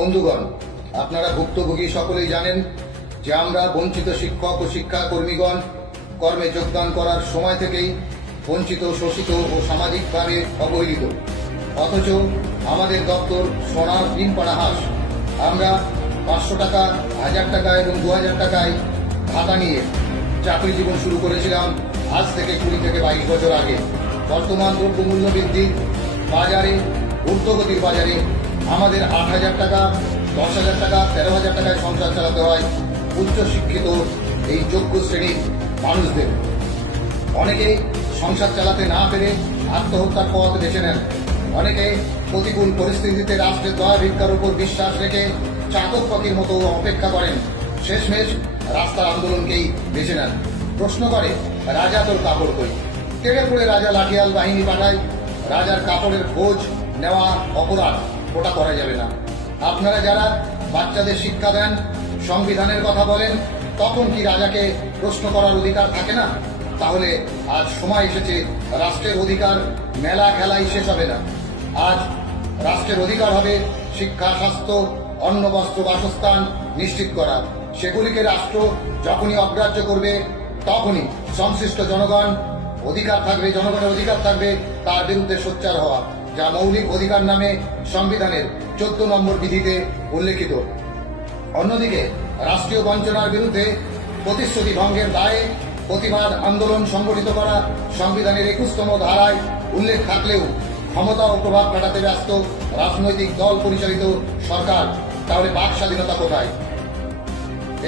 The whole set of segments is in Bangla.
বন্ধুগণ, আপনারা ভুক্তভোগী সকলেই জানেন যে আমরা বঞ্চিত শিক্ষক ও শিক্ষা কর্মীগণ কর্মে যোগদান করার সময় থেকেই বঞ্চিত, শোষিত ও সামাজিকভাবে অবহেলিত। অথচ আমাদের দপ্তর সোনার দিন পাড়া হাঁস। আমরা পাঁচশো টাকা, হাজার টাকা এবং দু হাজার টাকায় ভাতা নিয়ে চাকরি জীবন শুরু করেছিলাম আজ থেকে কুড়ি থেকে বাইশ বছর আগে। বর্তমান দ্রব্যমূল্য বৃদ্ধি বাজারে, ঊর্ধ্বগতির বাজারে আমাদের আট হাজার টাকা, দশ হাজার টাকা, তেরো হাজার টাকায় সংসার চালাতে হয়। উচ্চশিক্ষিত এই যোগ্য শ্রেণির মানুষদের। অনেকে সংসার চালাতে না পেরে আত্মহত্যার পথ বেছে নেন। অনেকে প্রতিকূল পরিস্থিতিতে রাষ্ট্রের দয়া ভিক্ষার উপর বিশ্বাস রেখে চাতক পাখির মতো অপেক্ষা করেন। শেষমেশ রাস্তার আন্দোলনকেই বেছে নেন। প্রশ্ন করে, রাজা তোর কাপড় কই? টেনে পড়ে রাজা লাঠিয়াল বাহিনী পাঠায়। রাজার কাপড়ের খোঁজ নেওয়া অপরাধ। ওটা করা যাবে না। আপনারা যারা বাচ্চাদের শিক্ষা দেন, সংবিধানের কথা বলেন, তখন কি রাজাকে প্রশ্ন করার অধিকার থাকে না? তাহলে আজ সময় এসেছে, রাষ্ট্রের অধিকার, মেলা খেলাই শেষ হবে না। আজ রাষ্ট্রের অধিকার হবে শিক্ষা, স্বাস্থ্য, অন্ন, বস্ত্র, বাসস্থান নিশ্চিত করা। সেগুলিকে রাষ্ট্র যখনই অগ্রাহ্য করবে, তখনই সংশ্লিষ্ট জনগণ অধিকার থাকবে, জনগণের অধিকার থাকবে, তার বিরুদ্ধে সোচ্চার হওয়া। যা মৌলিক অধিকার নামে সংবিধানের চোদ্দ নম্বর বিধিতে উল্লেখিত। অন্যদিকে, রাষ্ট্রীয় বঞ্চনার বিরুদ্ধে প্রতিশ্রুতি ভঙ্গের দায়ে প্রতিবাদ আন্দোলন সংগঠিত করা সংবিধানের একুশতম ধারায় উল্লেখ থাকলেও ক্ষমতা ও প্রভাব কাটাতে ব্যস্ত রাজনৈতিক দল পরিচালিত সরকার, তাহলে বাক স্বাধীনতা কোথায়?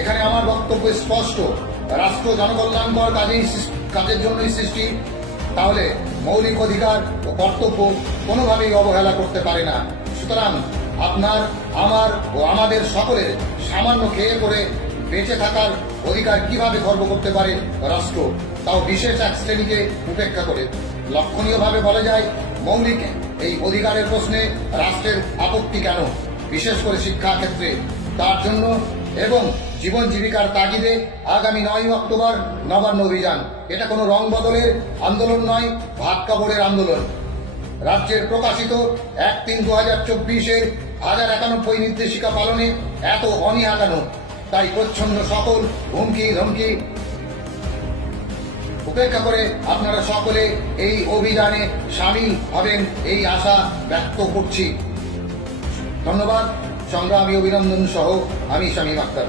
এখানে আমার বক্তব্য স্পষ্ট। রাষ্ট্র জনকল্যাণকর কাজেই কাজের জন্যই সৃষ্টি তাহলে মৌলিক অধিকার ও কর্তব্য কোনোভাবেই অবহেলা করতে পারে না। সুতরাং আপনার, আমার ও আমাদের সকলের সামান্য খেয়ে পড়ে বেঁচে থাকার অধিকার কীভাবে খর্ব করতে পারে রাষ্ট্র, তাও বিশেষ এক শ্রেণীকে উপেক্ষা করে। লক্ষণীয়ভাবে বলা যায়, মৌলিক এই অধিকারের প্রশ্নে রাষ্ট্রের আপত্তি কেন? বিশেষ করে শিক্ষা ক্ষেত্রে তার জন্য এবং জীবন জীবিকার তাগিদে আগামী নয় অক্টোবর নবান্ন অভিযান। এটা কোনো রং বদলের আন্দোলন নয়, ভাত কাপড়ের আন্দোলন। রাজ্যের প্রকাশিত এক তিন দু হাজার চব্বিশের হাজার একানব্বই নির্দেশিকা পালনে এত অনীহা কেন? তাই প্রচ্ছন্ন সকল হুমকি, ধমকি। উপেক্ষা করে আপনারা সকলে এই অভিযানে সামিল হবেন, এই আশা ব্যক্ত করছি। ধন্যবাদ। সংগ্রামী অভিনন্দন সহ আমি শামীম আক্তার।